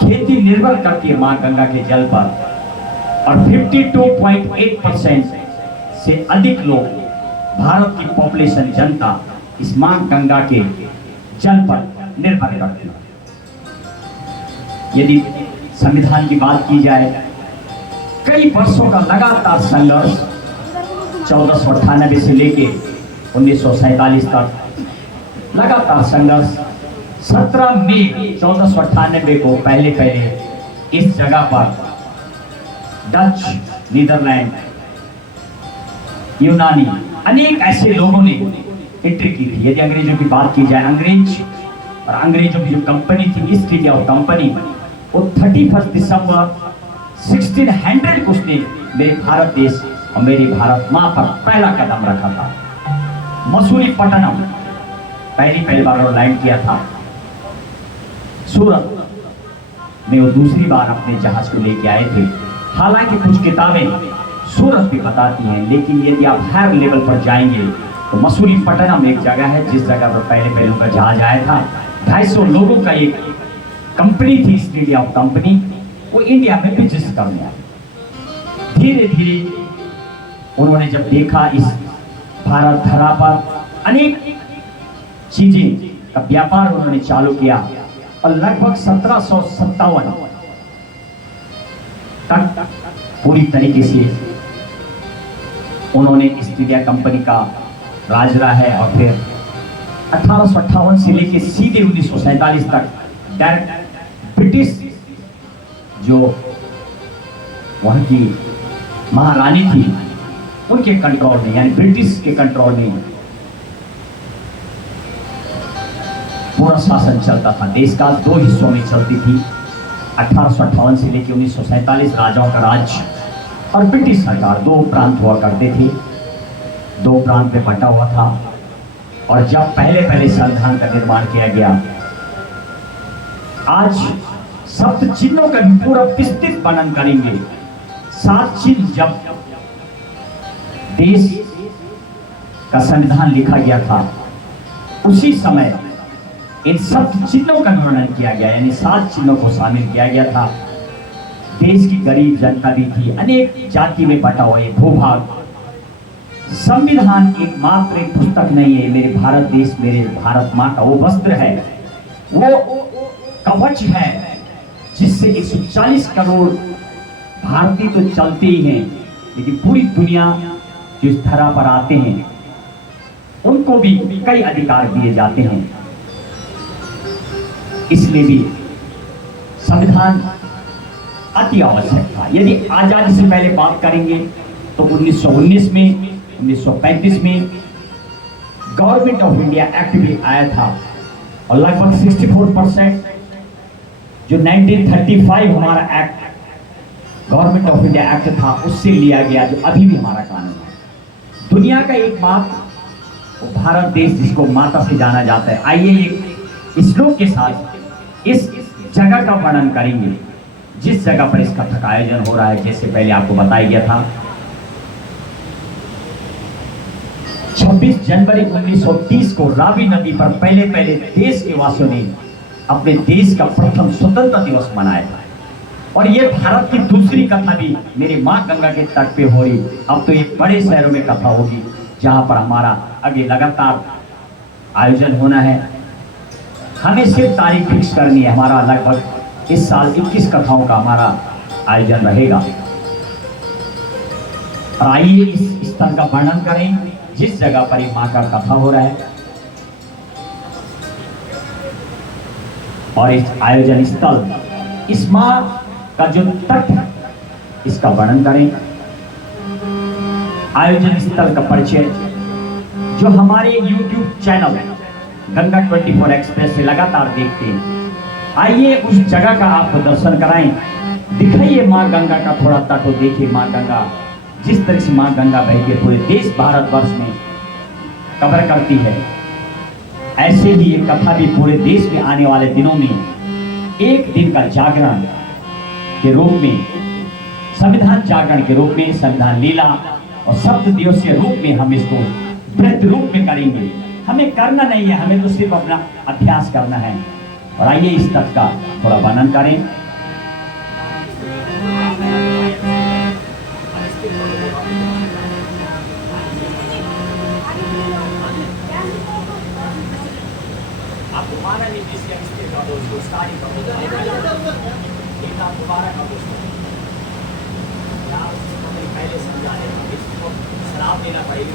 खेती निर्भर करती है मां गंगा के जल पर और 52.8% से अधिक लोग, भारत की पॉपुलेशन जनता इस मां गंगा के जल पर निर्भर करती है। यदि संविधान की बात की जाए, कई वर्षों का लगातार संघर्ष 1498 से लेके 1947 तक लगातार संघर्ष। 17 मई 1498 को पहले इस जगह पर डच, नीदरलैंड, यूनानी अनेक ऐसे लोगों ने एंट्री की थी। यदि अंग्रेजों की बात की जाए, अंग्रेजों की जो कंपनी थी ईस्ट इंडिया कंपनी, वो 31 दिसंबर 1600 को उसने मेरे भारत देश और मेरी भारत मां पर पहला कदम रखा था। मसूलीपट्टनम पहली बार वो लैंड किया था। सूरत में वो दूसरी बार अपने जहाज को लेके आए थे। हालांकि कुछ किताबें सूरत भी बताती हैं, लेकिन यदि आप हायर लेवल पर जाएंगे तो मसूलीपट्टनम एक जगह है जिस जगह पर पहले उनका जहाज आया था। 250 लोगों का एक कंपनी थी ईस्ट इंडिया कंपनी, वो इंडिया में बिजनेस करने आई। धीरे धीरे उन्होंने जब देखा इस भारत धरा पर अनेक चीजें का व्यापार उन्होंने चालू किया और लगभग 1757 तक पूरी तरीके से उन्होंने ईस्ट इंडिया कंपनी का राज रहा है। और फिर 1858 से लेकर सीधे 1947 तक डायरेक्ट ब्रिटिश जो वहां की महारानी थी उनके कंट्रोल में, यानी ब्रिटिश के कंट्रोल में पूरा शासन चलता था। देश का 2 हिस्सों में चलती थी। 1858 से लेकर 1947 राजाओं का राज और ब्रिटिश सरकार 2 प्रांत हुआ करते थे, 2 प्रांत में बंटा हुआ था। और जब पहले संविधान का निर्माण किया गया, आज सप्त चिन्हों का भी पूरा विस्तृत वर्णन करेंगे। 7 चिन्ह जब देश का संविधान लिखा गया था, उसी समय इन सब चिन्हों का वर्णन किया गया, यानी 7 चिन्हों को शामिल किया गया था। देश की गरीब जनता भी थी, अनेक जाति में बटा हुआ ये भूभाग। संविधान एकमात्र एक पुस्तक नहीं है, मेरे भारत देश, मेरे भारत माँ का वो वस्त्र है, वो कवच है जिससे 140 करोड़ भारतीय तो चलते ही हैं, लेकिन पूरी दुनिया जो इस धरा पर आते हैं उनको भी कई अधिकार दिए जाते हैं। इसलिए भी संविधान अति आवश्यक था। यदि आजादी से पहले बात करेंगे तो 1919 में, 1935 में गवर्नमेंट ऑफ इंडिया एक्ट भी आया था और लगभग 64% जो 1935 हमारा act government of India act था उससे लिया गया, जो अभी भी हमारा कानून है। दुनिया का एकमात्र भारत देश जिसको माता से जाना जाता है। आइए एक श्लोक के साथ इस जगह का वर्णन करेंगे जिस जगह पर इसका आयोजन हो रहा है। जैसे पहले आपको बताया गया था, 26 जनवरी 1930 को रावी नदी पर पहले देश के वासियों ने अपने देश का प्रथम स्वतंत्रता दिवस मनाया था। और ये भारत की दूसरी कथा भी मेरी मां गंगा के तट पे हो रही। अब तो ये बड़े शहरों में कथा होगी जहां पर हमारा आगे लगातार आयोजन होना है। हमें सिर्फ तारीख फिक्स करनी है। हमारा लगभग इस साल 21 कथाओं का हमारा आयोजन रहेगा। और आइए इस स्थल का वर्णन करें जिस जगह पर मां का कथा हो रहा है और इस आयोजन स्थल, इस मां का जो तट है इसका वर्णन करें। आयोजन स्थल का परिचय जो हमारे YouTube चैनल गंगा 24 एक्सप्रेस से लगातार देखते हैं, आइए उस जगह का आपको दर्शन कराएं। दिखाइए मां गंगा का थोड़ा तट हो, देखिए मां गंगा जिस तरह से मां गंगा बह के पूरे देश भारतवर्ष में कवर करती है, ऐसे ही ये कथा भी पूरे देश में आने वाले दिनों में एक दिन का जागरण के रूप में, संविधान जागरण के रूप में, संविधान लीला और सप्त दिवसीय रूप में हम इसको व्रत रूप में करेंगे। हमें करना नहीं है, हमें तो सिर्फ अपना अभ्यास करना है। और आइए इस तक का थोड़ा वर्णन करें। आप दोबारा नीतीश के इस्तीफा दो, उसको स्टार्ट करो, लेकिन आप दोबारा करो उसको। आप उसको पहले समझा देना, इसको शराब देना पड़ेगी।